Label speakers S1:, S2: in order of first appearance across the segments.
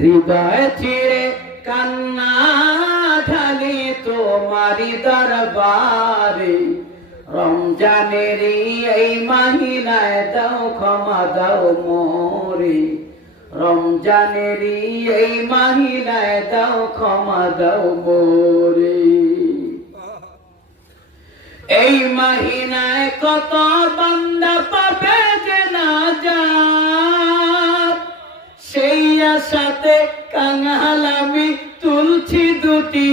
S1: হৃদয় চিরে কান্না ঢালি তোমারি দরবারে। রমজানের এই মাহিনায় দাও, ক্ষমা দাও মোরে। রমজানের এই মাহিনায় দাও, ক্ষমা দাও মোরে। এই মাহিনায় কত বান্দা পাবে? আশাতে কাঙাল আমি তুলছি দুটি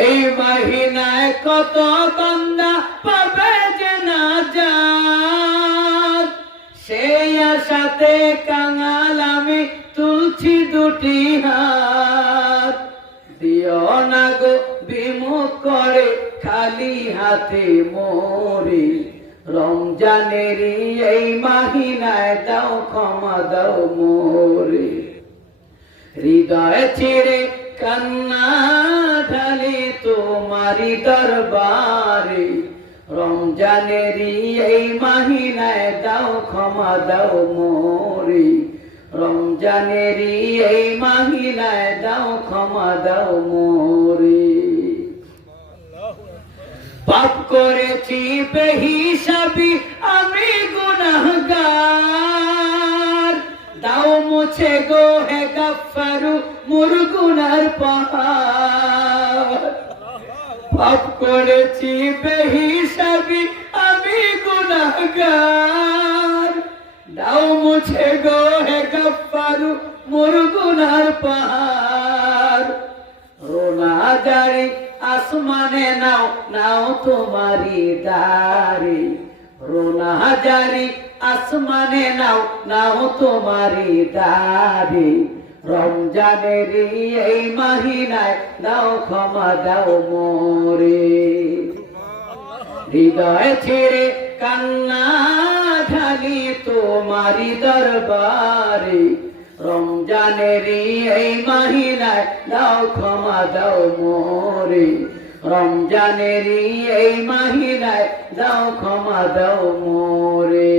S1: এই মাহিনায় কত বান্দা পাবে যে না যাত সেই কাঙাল আমি তুলছি দুটি হাত। দিও না গো বিমুখ করে খালি হাতে মোরে রমজানের এই মাহিনায় দাও, ক্ষমা দাও মোরে। হৃদয় ছেড়ে কান্না ঢালি তোমারি দরবারে। রমজানের এই মাহিনায় দাও, ক্ষমা দাও মোরে। রমজানের এই মাহিনায় দাও, ক্ষমা দাও মোরে পাপ করেছি বেহিসাবি, আমি গুনাহগার। দাও মুছে গো হে গাফারু মুরগুনার পাহাড়। পাপ করেছি বেহিসাবি, আমি গুনাহগার। দাও মুছে গো হে গাফারু মুরগুনার পাহাড়। রোনা জারি আসমানে নাও নাও তোমারি দারি রোনা হাজারি, আসমানে নাও নাও তোমারি দারি রমজানের এই মাহিনায় দাও ক্ষমা দাও মোরে। হৃদয় ছেড়ে কান্না ঢালি তোমারি দরবারে। রমজানের এই মাহিনায় দাও ক্ষমা দাও মোরে। রমজানের এই মাহিনায় দাও ক্ষমা দাও মোরে।